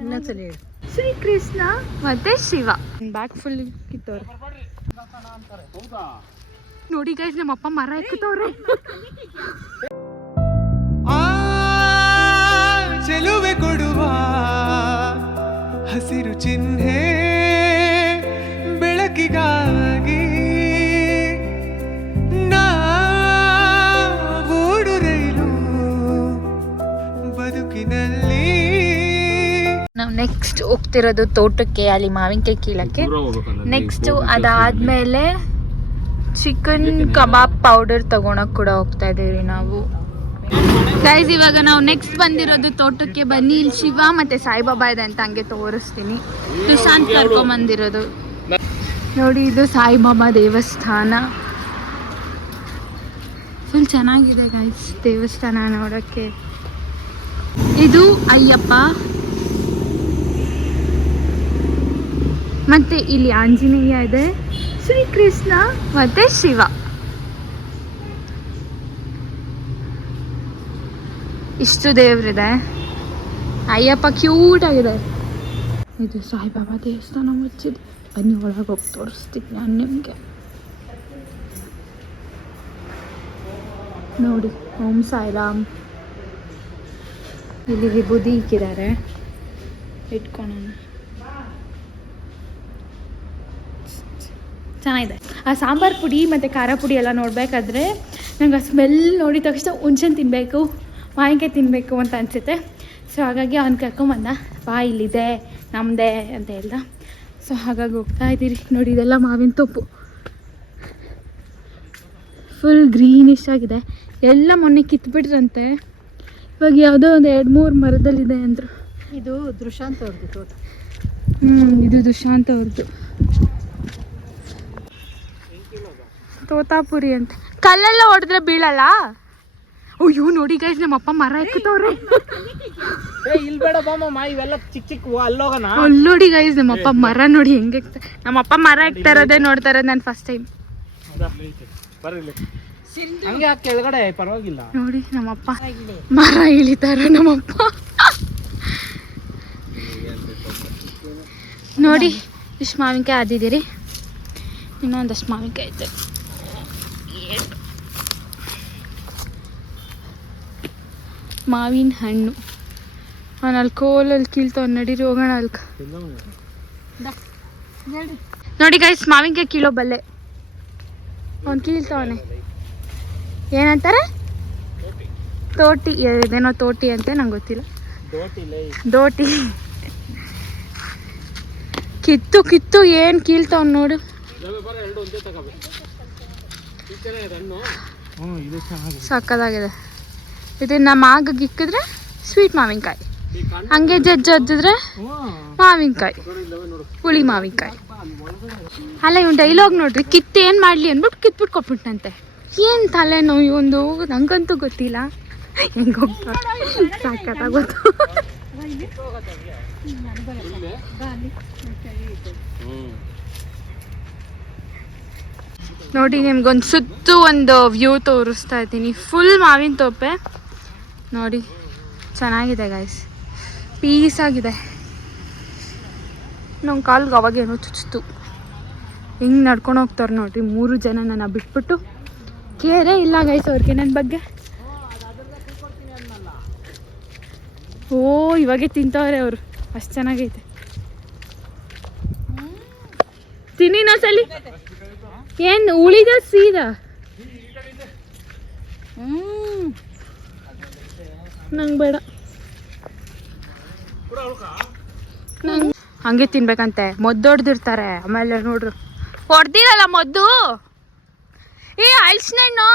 ಅಲ್ಲೇ ಶ್ರೀಕೃಷ್ಣ ಮತ್ತೆ Shiva bag full ಕಿತ್ತವ್ರೆ ನೋಡಿ ಗೈಸ್ ನಮ್ಮ ಅಪ್ಪ ಮರ ಎಕ್ಕುತ್ತವ್ರೆ ಚೆಲುವೆ ಕೊಡುವ ಹಸಿರು ಚಿಹ್ನೆ ಬೆಳಕಿಗಾಗಿ ನಾವೂಡು ರೈಲು ಬದುಕಿನಲ್ಲಿ. ನಾವು ನೆಕ್ಸ್ಟ್ ಹೋಗ್ತಿರೋದು ತೋಟಕ್ಕೆ, ಅಲ್ಲಿ ಮಾವಿನಕಾಯಿ ಕೀಳಕ್ಕೆ. ನೆಕ್ಸ್ಟ್ ಅದಾದ್ಮೇಲೆ ಚಿಕನ್ ಕಬಾಬ್ ಪೌಡರ್ ತಗೊಳಕ್ ಕೂಡ ಹೋಗ್ತಾ ಇದೀವಿ ನಾವು. ಗೈಸ್ ಇವಾಗ ನಾವು ನೆಕ್ಸ್ಟ್ ಬಂದಿರೋದು ತೋಟಕ್ಕೆ. ಬನ್ನಿ, ಇಲ್ಲಿ ಶಿವ ಮತ್ತೆ ಸಾಯಿಬಾಬಾ ಇದೆ ಅಂತ ಹಂಗೆ ತೋರಿಸ್ತೀನಿ. ಸುಶಾಂತ್ ಕರ್ಕೊಂಡ್ ಬಂದಿರೋದು ನೋಡಿ. ಇದು ಸಾಯಿಬಾಬಾ ದೇವಸ್ಥಾನ. ಫುಲ್ ಚೆನ್ನಾಗಿದೆ ಗೈಸ್ ದೇವಸ್ಥಾನ ನೋಡೋಕ್ಕೆ. ಇದು ಅಯ್ಯಪ್ಪ, ಮತ್ತೆ ಇಲ್ಲಿ ಆಂಜನೇಯ ಇದೆ, ಶ್ರೀಕೃಷ್ಣ ಮತ್ತೆ ಶಿವ. ಇಷ್ಟು ದೇವ್ರಿದೆ. ಅಯ್ಯಪ್ಪ ಕ್ಯೂಟ್ ಆಗಿದೆ. ಇದು ಸಾಯಿಬಾಬಾ ದೇವಸ್ಥಾನ ಮುಚ್ಚಿದೆ. ಬನ್ನಿ ಒಳಗೆ ಹೋಗಿ ತೋರಿಸ್ತೀನಿ ನಾನು ನಿಮಗೆ. ನೋಡಿ, ಓಂ ಸಾಯಿರಾಮ್. ಇಲ್ಲಿ ವಿಭೂತಿ ಇಕ್ಕಿದ್ದಾರೆ, ಇಟ್ಕೊಳ್ಳೋಣ. ಚೆನ್ನಾಗಿದೆ. ಆ ಸಾಂಬಾರು ಪುಡಿ ಮತ್ತು ಖಾರ ಪುಡಿ ಎಲ್ಲ ನೋಡಬೇಕಾದ್ರೆ ನಂಗೆ ಆ ಸ್ಮೆಲ್ ನೋಡಿದ ತಕ್ಷಣ ಹುಣ್ಸೆಹಣ್ಣು ತಿನ್ನಬೇಕು, ಮಾವಿನಕಾಯಿ ತಿನ್ನಬೇಕು ಅಂತ ಅನಿಸುತ್ತೆ. ಸೊ ಹಾಗಾಗಿ ಅವ್ನು ಕರ್ಕೊಂಬಂದ, ಬಾ ಇಲ್ಲಿದೆ ನಮ್ಮದೇ ಅಂತ ಹೇಳ್ದ. ಸೊ ಹಾಗಾಗಿ ಹೋಗ್ತಾ ಇದ್ದೀರಿ. ನೋಡಿ, ಇದೆಲ್ಲ ಮಾವಿನ ತೋಪು, ಫುಲ್ ಗ್ರೀನಿಶ್ ಆಗಿದೆ. ಎಲ್ಲ ಮೊನ್ನೆ ಕಿತ್ಬಿಟ್ರಂತೆ. ಇವಾಗ ಯಾವುದೋ ಒಂದು 2-3 ಮರದಲ್ಲಿದೆ ಅಂದರು. ಇದು ದುಶಾಂತ್ ಅವ್ರದ್ದು ತೋಟ. ಇದು ದುಶಾಂತ್ ಅವ್ರದ್ದು ತೋತಾಪುರಿ ಅಂತ. ಕಲ್ಲೆಲ್ಲ ಹೊಡೆದ್ರೆ ಬೀಳಲ್ಲ. ಅಯ್ಯೋ ನೋಡಿ ಗೈಸ್, ನಮ್ಮ ಅಪ್ಪ ಮರ ಎಕ್ಕುತ್ತವ್ರೆ. ಅಲ್ಲಿ ನೋಡಿ ಗೈಸ್, ನಮ್ಮ ಅಪ್ಪ ಮರ ನೋಡಿ ಹೆಂಗೆ. ನಮ್ಮ ಅಪ್ಪ ಮರ ಎಕ್ತಾ ಇರೋದೇ ನೋಡ್ತಾ ಇರೋದು ನಾನು ಫಸ್ಟ್ ಟೈಮ್. ನೋಡಿ ನಮ್ಮಪ್ಪ ಮರ ಇಳಿತಾರ. ನಮ್ಮಪ್ಪ ನೋಡಿ ಇಷ್ಟು ಮಾವಿನಕಾಯಿ ಆದಿದ್ದೀರಿ. ಇನ್ನೊಂದಷ್ಟು ಮಾವಿನಕಾಯಿ ಐತೆ. ಮಾವಿನ ಹಣ್ಣು ಅವನು ಅಲ್ಲಿ ಕೋಲಲ್ಲಿ ಕೀಳ್ತಾವ್. ನಡೀರಿ ಹೋಗೋಣ ಅಲ್ಕ. ನೋಡಿ ಗೈಸ್, ಮಾವಿನಕಾಯಿ ಕೀಳೋ ಬಲ್ಲೆ ಅವ್ನು ಕೀಳ್ತಾವನೆ. ಏನಂತಾರೆ? ತೋಟಿ. ಇದೇನೋ ತೋಟಿ ಅಂತೆ, ನಂಗೆ ಗೊತ್ತಿಲ್ಲ. ದೋಟಿ. ಕಿತ್ತು ಕಿತ್ತು ಏನು ಕೀಳ್ತಾವ್ ನೋಡು. ಸಕ್ಕದಾಗಿದೆ. ಇದನ್ನ ಮಾಗಿಗೆ ಇಕ್ಕಿದ್ರೆ ಸ್ವೀಟ್ ಮಾವಿನಕಾಯಿ, ಹಂಗೆ ಜಜ್ಜಿದ್ರೆ ಮಾವಿನಕಾಯಿ, ಹುಳಿ ಮಾವಿನಕಾಯಿ. ಅಲ್ಲ ಇವ್ನು ಡೈಲಾಗ್ ನೋಡ್ರಿ, ಕಿತ್ತು ಏನು ಮಾಡಲಿ ಅಂದ್ಬಿಟ್ಟು ಕಿತ್ಬಿಟ್ಟು ಕೊಟ್ಬಿಟ್ಟಂತೆ. ಏನು ತಲೆನೋವು ಇವೊಂದು, ನಂಗಂತೂ ಗೊತ್ತಿಲ್ಲ ಹೆಂಗೆ ಹೋಗ್ತಾ. ಸಾಕಾಗೋದು. ನೋಡಿ, ನಿಮ್ಗೊಂದು ಸುತ್ತು ಒಂದು ವ್ಯೂ ತೋರಿಸ್ತಾ ಇದ್ದೀನಿ. ಫುಲ್ ಮಾವಿನ ತೋಪೆ ನೋಡಿ, ಚೆನ್ನಾಗಿದೆ ಗೈಸ್, ಪೀಸ್ ಆಗಿದೆ. ನಮ್ಮ ಕಾಲ್ಗೆ ಅವಾಗೇನೋ ಚುಚ್ಚಿತು. ಹಿಂಗೆ ನಡ್ಕೊಂಡು ಹೋಗ್ತಾರೆ ನೋಡ್ರಿ 3 ಜನ. ನನ್ನ ಬಿಟ್ಬಿಟ್ಟು ಕೇರೇ ಇಲ್ಲ ಗೈಸ್ ಅವ್ರಿಗೆ ನನ್ನ ಬಗ್ಗೆ. ಓ ಇವಾಗೆ ತಿಂತವ್ರೆ ಅವರು, ಅಷ್ಟು ಚೆನ್ನಾಗೈತೆ. ತಿನ್ನಿ ಇನ್ನೊಂದ್ಸಲಿ. ಏನು ಉಳಿದ ಸೀದಾ? ನಂಗೆ ಬೇಡ, ಹಂಗೆ ತಿನ್ಬೇಕಂತೆ. ಮದ್ದು ಹೊಡೆದಿರ್ತಾರೆ. ಆಮೇಲೆ ನೋಡ್ರು ಹೊಡೆದಿರಲ್ಲ ಮದ್ದು. ಹಲಸಿನಣ್ಣು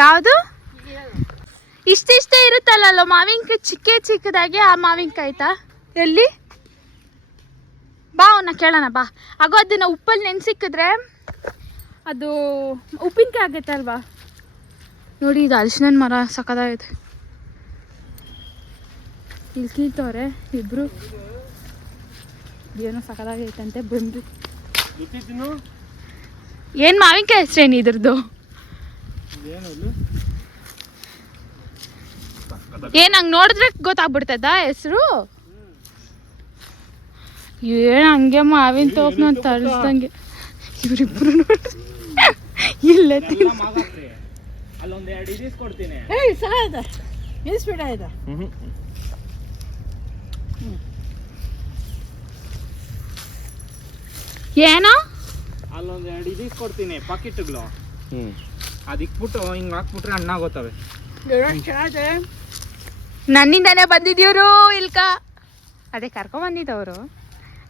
ಯಾವುದು ಇಷ್ಟೇ ಇರುತ್ತಲ್ಲ ಮಾವಿನಕಾಯಿ, ಚಿಕ್ಕದಾಗಿ. ಆ ಮಾವಿನಕಾಯಿ ಆಯ್ತಾ ಎಲ್ಲಿ? ಬಾ ಅವನ್ನ ಕೇಳೋಣ ಬಾ. ಆಗೋ ಅದನ್ನ ಉಪ್ಪಲ್ಲಿ ನೆನ್ಸಿಕ್ಕಿದ್ರೆ ಅದು ಉಪ್ಪಿನಕಾಯಿ ಆಗತ್ತೆ ಅಲ್ವಾ. ನೋಡಿ, ಇದು ಹಲಸಿನ ಮರ ಸಕ್ಕದಾಗೈತೆ. ಇಲ್ಲಿ ಕೀಳ್ತವ್ರೆ ಇಬ್ರು. ಏನೋ ಸಕ್ಕದಾಗೈತಂತೆ. ಬಂದು ಏನು ಮಾವಿನಕಾಯಿ ಹೆಸ್ರೇನು ಇದ್ರದ್ದು? ಏನು ಹಂಗೆ ನೋಡಿದ್ರೆ ಗೊತ್ತಾಗ್ಬಿಡ್ತದ ಹೆಸರು? ಏನು ಹಂಗೆ ಮಾವಿನ ತೋಪ್ ನಾನು ತರಿಸ್ದಂಗೆ ಇವರಿಬ್ರು ನೋಡಿ ಇಲ್ಲ ಏನೋ ಅಲ್ಲೊಂದು 2 ಇದೀಸ್ ಕೊಡ್ತೀನಿ ಪಾಕೆಟ್ಗಳು. ಅದಿಕ್ಬಿಟ್ಟು ಹಿಂಗೆ ಹಾಕ್ಬಿಟ್ರೆ ಹಣ್ಣಾಗೋತವೆ. ನನ್ನಿಂದಾನೇ ಬಂದಿದ್ದೀವ್ರು ಇಲ್ಕ. ಅದೇ ಕರ್ಕೊಂಡ್ ಬಂದಿದ್ದವರು.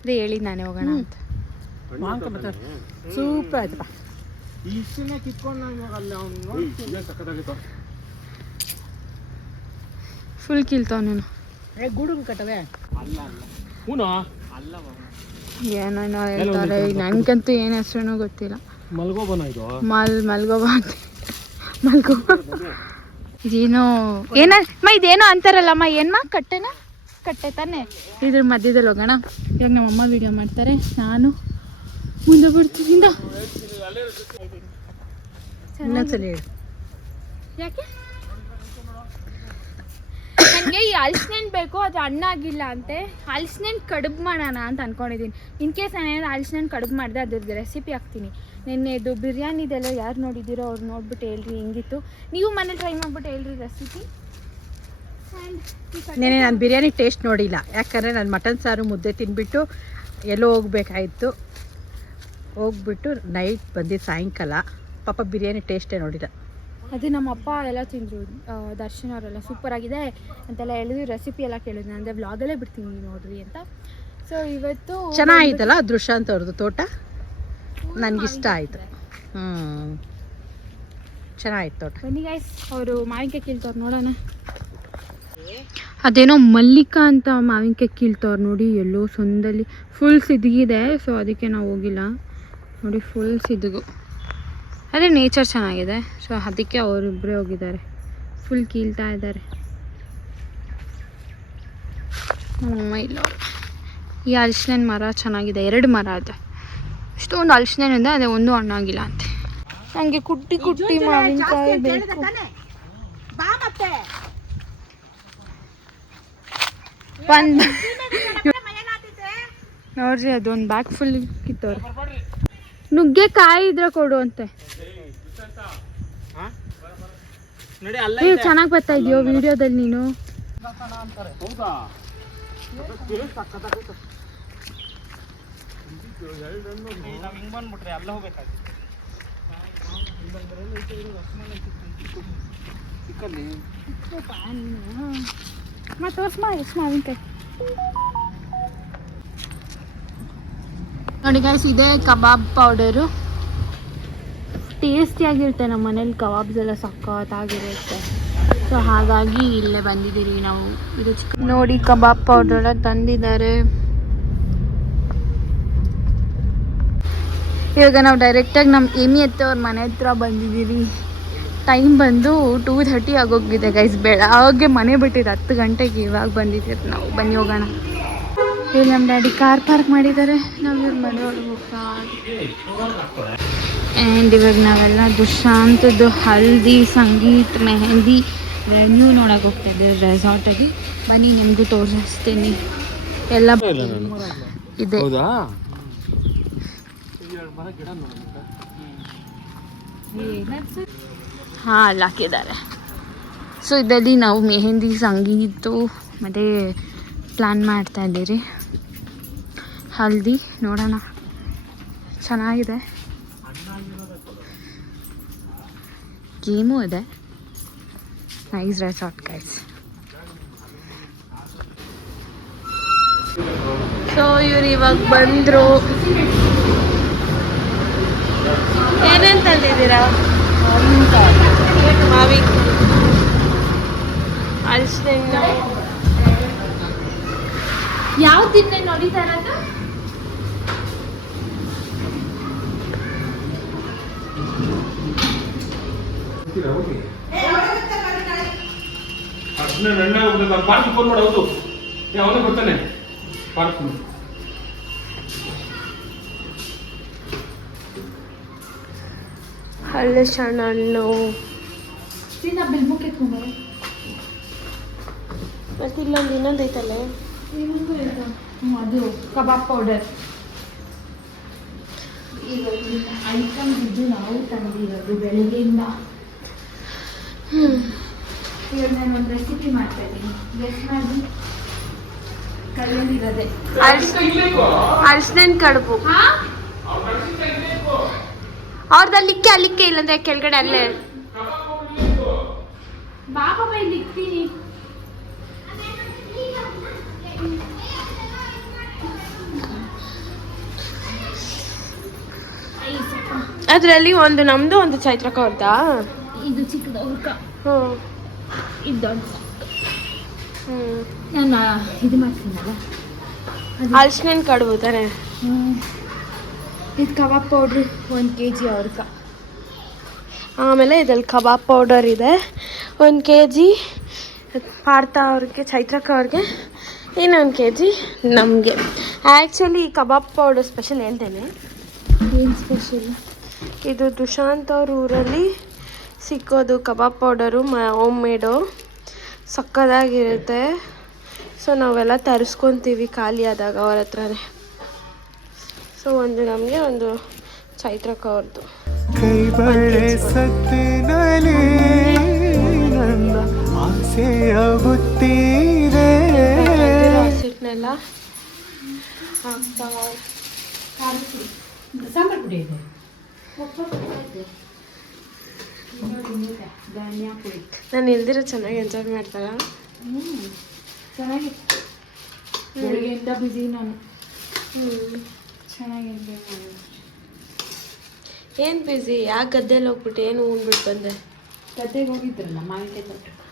ಅದೇ ಹೇಳಿದ್ ನಾನೇ ಹೋಗೋಣ ಅಂತ. ಸೂಪರ್ ಆಯ್ತಪ್ಪ. ಇಷ್ಟನ್ನೇ ಕಿತ್ಕೊಂಡು ನಾನು ಇವಾಗ ಅಲ್ಲಿ ಅವ್ನು ನೋಡಿ ಸಕ್ಕತ್ತಾಗಿತ್ತು. ಫುಲ್ ಕೀಳ್ತಾವ ನೀನು. ಗೂಡುಗಳು ಕಟ್ಟವೆ. ಅಲ್ಲ ಹೂನೋ ಅಲ್ಲ ಏನೇನೋ ಹೇಳ್ತಾರೆ. ನನಗಂತೂ ಏನು ಹೆಸರು ಗೊತ್ತಿಲ್ಲ. ಮಲ್ಗೋಬನ ಇದು ಮಲ್ಗೋಬ ಅಂತ ಮಲ್ಗೋಬ ಇದೇನೋ ಏನಮ್ಮ ಇದೇನೋ ಅಂತಾರಲ್ಲಮ್ಮ ಏನಮ್ಮ ಕಟ್ಟೆ ತಾನೆ. ಇದ್ರ ಮಧ್ಯದಲ್ಲಿ ಹೋಗೋಣ. ಇವಾಗ ನಮ್ಮಮ್ಮ ವಿಡಿಯೋ ಮಾಡ್ತಾರೆ, ನಾನು ಮುಂದೆ ಬಿಡ್ತೀನಿ. ಇನ್ನೊಂದ್ಸಲ ಹೇಳು. ಯಾಕೆ ನನಗೆ ಈ ಹಲಸಿನಣ್ಣು ಬೇಕು, ಅದು ಹಣ್ಣಾಗಿಲ್ಲ ಅಂತೆ. ಹಲಸಿನಣ್ಣು ಕಡುಬು ಮಾಡೋಣ ಅಂತ ಅನ್ಕೊಂಡಿದ್ದೀನಿ. ಇನ್ ಕೇಸ್ ನಾನು ಏನಾದ್ರು ಹಲಸಿನಣ್ಣು ಕಡುಬು ಮಾಡಿದೆ ಅದ್ರದ್ದು ರೆಸಿಪಿ ಹಾಕ್ತೀನಿ. ನಿನ್ನೆದು ಬಿರಿಯಾನಿದೆಲ್ಲ ಯಾರು ನೋಡಿದ್ದೀರೋ ಅವ್ರು ನೋಡ್ಬಿಟ್ಟು ಹೇಳ್ರಿ ಹೆಂಗಿತ್ತು. ನೀವು ಮನೇಲಿ ಟ್ರೈ ಮಾಡ್ಬಿಟ್ಟು ಹೇಳ್ರಿ ರೆಸಿಪಿ. ನೆನೆ ನಾನು ಬಿರಿಯಾನಿ ಟೇಸ್ಟ್ ನೋಡಿಲ್ಲ, ಯಾಕಂದರೆ ನಾನು ಮಟನ್ ಸಾರು ಮುದ್ದೆ ತಿಂದ್ಬಿಟ್ಟು ಎಲ್ಲೋ ಹೋಗ್ಬೇಕಾಯಿತು. ಹೋಗ್ಬಿಟ್ಟು ನೈಟ್ ಬಂದಿದ್ದು ಸಾಯಂಕಾಲ. ಪಾಪ ಬಿರಿಯಾನಿ ಟೇಸ್ಟೇ ನೋಡಿಲ್ಲ. ಅದೇ ನಮ್ಮ ಅಪ್ಪ ಎಲ್ಲ ತಿಂದರು, ದರ್ಶನ್ ಅವರೆಲ್ಲ ಸೂಪರ್ ಆಗಿದೆ ಅಂತೆಲ್ಲ ಹೇಳಿದ್ವಿ. ರೆಸಿಪಿ ಎಲ್ಲ ಕೇಳಿದ್ವಿ, ಅಂದರೆ ವ್ಲಾಗಲ್ಲೇ ಬಿಡ್ತೀನಿ ನೋಡ್ರಿ ಅಂತ. ಸೊ ಇವತ್ತು ಚೆನ್ನಾಗಿತ್ತಲ್ಲ ದೃಶಾಂತ್ ಅವ್ರದ್ದು ತೋಟ, ನನಗಿಷ್ಟ ಆಯಿತು. ಚೆನ್ನಾಗಿತ್ತು ತೋಟ. ಬನ್ನಿ ಗೈಸ್, ಅವರು ಮಾವಿನಕಾಯಿ ಕೀಳ್ತವ್ರು ನೋಡೋಣ. ಅದೇನೋ ಮಲ್ಲಿಕಾ ಅಂತ ಮಾವಿನಕಾಯಿ ಕೀಳ್ತವ್ರು ನೋಡಿ. ಎಲ್ಲೋ ಸೊಂದಲ್ಲಿ ಫುಲ್ ಸಿದ್ಗಿದೆ. ಸೊ ಅದಕ್ಕೆ ನಾವು ಹೋಗಿಲ್ಲ ನೋಡಿ, ಫುಲ್ ಸಿದ್ಗು. ಅದೇ ನೇಚರ್ ಚೆನ್ನಾಗಿದೆ, ಸೊ ಅದಕ್ಕೆ ಅವರಿಬ್ಬರೇ ಹೋಗಿದ್ದಾರೆ. ಫುಲ್ ಕೀಳ್ತಾ ಇದ್ದಾರೆ. ನಮ್ಮಮ್ಮ ಇಲ್ಲ. ಈ ಹಲಸಿನ ಮರ ಚೆನ್ನಾಗಿದೆ, 2 ಮರ ಇದೆ. ಇಷ್ಟೊಂದು ಹಲಸಿನ ಇದೆ, ಅದೇ ಒಂದು ಹಣ್ಣಾಗಿಲ್ಲ ಅಂತೆ. ನನಗೆ ಕುಟ್ಟಿ ಮಾವಿನಕಾಯಿ ಬೇಕು. ನೋಡ್ರಿ, ಅದೊಂದು ಬ್ಯಾಗ್ ಫುಲ್ ಕಿತ್ತವ್ರೆ. ನುಗ್ಗೆಕಾಯಿ ಇದ್ರೆ ಕೊಡು ಅಂತೆ. ಚೆನ್ನಾಗಿ ಬರ್ತಾ ಇದೆಯೋ ವಿಡಿಯೋದಲ್ಲಿ ನೀನು. ಮತ್ತೆ ತೋರ್ಸ್ಮಾ ಎಷ್ಟು ಮಾವಿನಕಾಯಿ ನೋಡಿ ಗೈಸ್. ಇದೇ ಕಬಾಬ್ ಪೌಡರು, ಟೇಸ್ಟಿಯಾಗಿರುತ್ತೆ. ನಮ್ಮ ಮನೇಲಿ ಕಬಾಬ್ಸ್ ಎಲ್ಲ ಸಖತ್ತಾಗಿರುತ್ತೆ. ಸೊ ಹಾಗಾಗಿ ಇಲ್ಲೇ ಬಂದಿದ್ದೀವಿ ನಾವು. ಇದು ನೋಡಿ ಕಬಾಬ್ ಪೌಡರ್ ಎಲ್ಲ ತಂದಿದ್ದಾರೆ. ಇವಾಗ ನಾವು ಡೈರೆಕ್ಟಾಗಿ ನಮ್ಮ ಏಮಿ ಅವ್ರ ಮನೆ ಹತ್ರ ಬಂದಿದ್ದೀವಿ. ಟೈಮ್ ಬಂದು 2:30 ಆಗೋಗಿದೆ ಗೈಸ್. ಬೆಳಗ್ಗೆ ಮನೆ ಬಿಟ್ಟಿದ್ದು 10 ಗಂಟೆಗೆ. ಇವಾಗ ಬಂದಿದ್ದೀವಿ ನಾವು. ಬನ್ನಿ ಹೋಗೋಣ. ಇಲ್ಲಿ ನಮ್ಮ ಡ್ಯಾಡಿ ಕಾರ್ ಪಾರ್ಕ್ ಮಾಡಿದ್ದಾರೆ. ನಾವು ಇವ್ರ ಮನೆ ಒಳಗೆ ಹೋಗ್ತಾ. ಆ್ಯಂಡ್ ಇವಾಗ ನಾವೆಲ್ಲ ದುಶಾಂತದ್ದು ಹಲ್ದಿ, ಸಂಗೀತ್, ಮೆಹಂದಿ ವೆನ್ಯೂ ನೋಡೋಕೆ ಹೋಗ್ತಾ ಇದ್ದೀವಿ ರೆಸಾರ್ಟಿಗೆ. ಬನ್ನಿ ನಿಮಗೂ ತೋರಿಸ್ತೀನಿ ಎಲ್ಲ ಇದೆ. ಹಾಂ, ಅಲ್ಲಿ ಹಾಕಿದ್ದಾರೆ. ಸೊ ಇದರಲ್ಲಿ ನಾವು ಮೆಹಂದಿ, ಸಂಗೀತು ಮತ್ತು ಪ್ಲ್ಯಾನ್ ಮಾಡ್ತಾ ಇದ್ದೀರಿ. ಹಲ್ದಿ ನೋಡೋಣ, ಚೆನ್ನಾಗಿದೆ. ಗೇಮು ಇದೆ. Nice resort guys. ಸೊ ಇವ್ರು ಇವಾಗ ಬಂದರು. ಏನೇನು ತಂದಿದ್ದೀರಾ? ಹಲಸಿನಣ್ಣು. ಯಾವ ತಿನ್ನೆ ನೋಡಿತಾ ಇರೋದು? ಪಾರ್ಕ್ ಫೋನ್ ಮಾಡಿ. ಹೌದು, ಅವನೇ ಬರ್ತಾನೆ ಪಾರ್ಕ್. ಹಲಸಿನ ಹಣ್ಣು ಮತ್ತು ಇನ್ನೊಂದು ಐತಲ್ಲ ಅದು ಕಬಾಬ್ ಪೌಡರ್. ಈಗ ಐಟಮ್ ಇದ್ದು ನಾವು ತಂದಿರೋದು ಬೆಳಗ್ಗೆಯಿಂದ. ಇವಾಗ ನಾನು ಒಂದು ರೆಸಿಪಿ ಮಾಡ್ತಾ ಇದ್ದೀನಿ, ಗೆಸ್ ಮಾಡಿ. ಕೈಯಲ್ಲಿರೋದೆ ಅರಿಶಿನ ಕಡುಬು. ಅವ್ರದ್ದು ಅಲ್ಲಿಕ್ಕೆ ಇಲ್ಲಂದ್ರೆ ಕೆಳಗಡೆ ಅಲ್ಲೇ ಬಾಬಾ ಇಲ್ಲಿ ಇಕ್ತೀನಿ. ಅದರಲ್ಲಿ ಒಂದು ನಮ್ದು ಒಂದು ಚೈತ್ರಕ್ಕ ಅವ್ರದಾ. ಇದು ಚಿಕ್ಕದವ್ರಕ, ಹ್ಞೂ ಇದು ದೊಡ್ಡ. ಹ್ಞೂ ನಾನು ಇದು ಮಾಡ್ತೀನಲ್ಲ, ಹಲಸಿನ ಕಡುಬು ತಾನೆ. ಇದು ಕಬಾಬ್ ಪೌಡ್ರು 1 kg ಅವ್ರಕ. ಆಮೇಲೆ ಇದ್ರಲ್ಲಿ ಕಬಾಬ್ ಪೌಡರ್ ಇದೆ 1 kg ಪಾರ್ಥ ಅವ್ರಿಗೆ, ಚೈತ್ರಕ್ಕ ಅವ್ರಿಗೆ, ಇನ್ನೊಂದು kg ನಮಗೆ. ಆ್ಯಕ್ಚುಲಿ ಈ ಕಬಾಬ್ ಪೌಡರ್ ಸ್ಪೆಷಲ್ ಹೇಳ್ತೇನೆ. ಏನು ಸ್ಪೆಷಲ್? ಇದು ದುಶಾಂತ್ ಅವ್ರ ಊರಲ್ಲಿ ಸಿಕ್ಕೋದು ಕಬಾಬ್ ಪೌಡರು, ಹೋಮ್ ಮೇಡು, ಸಕ್ಕದಾಗಿರುತ್ತೆ. ಸೊ ನಾವೆಲ್ಲ ತರಿಸ್ಕೊತೀವಿ ಖಾಲಿ ಆದಾಗ ಅವ್ರ ಹತ್ರನೇ. ಸೊ ಒಂದು ನಮಗೆ ಒಂದು ಚೈತ್ರಕ್ಕ ಅವ್ರದ್ದು. ಕೈ ಬಳೆ ಸತ್ತಿನಲಿ ನನ್ನ ಆಸೆಯ ಬುತ್ತಿದೆ. ಹಸಿಟ್ಟನ್ನೆಲ್ಲ ಹಾಕ್ತಾ ಸಾಂಬಾರು ಪುಡಿ ಇದೆ. ನಾನು ಇಲ್ದಿರೋ ಚೆನ್ನಾಗಿ ಎಂಜಾಯ್ ಮಾಡ್ತಾರ. ಚೆನ್ನಾಗಿತ್ತು. ಬೆಳಗ್ಗೆಯಿಂದ ಬ್ಯುಸಿ ನಾನು. ಚೆನ್ನಾಗಿ ಎಂಜಾಯ್ ಮಾಡಿದೆ. ಏನು ಬಿಸಿ? ಯಾಕೆ ಗದ್ದೆಯಲ್ಲಿ ಹೋಗ್ಬಿಟ್ಟು ಏನು ಉಣ್ಬಿಟ್ಟು ಬಂದೆ? ಗದ್ದೆಗೆ ಹೋಗಿದ್ರಲ್ಲ ಮಾವಿನಕಾಯಿ ತೋಟಕ್ಕೆ.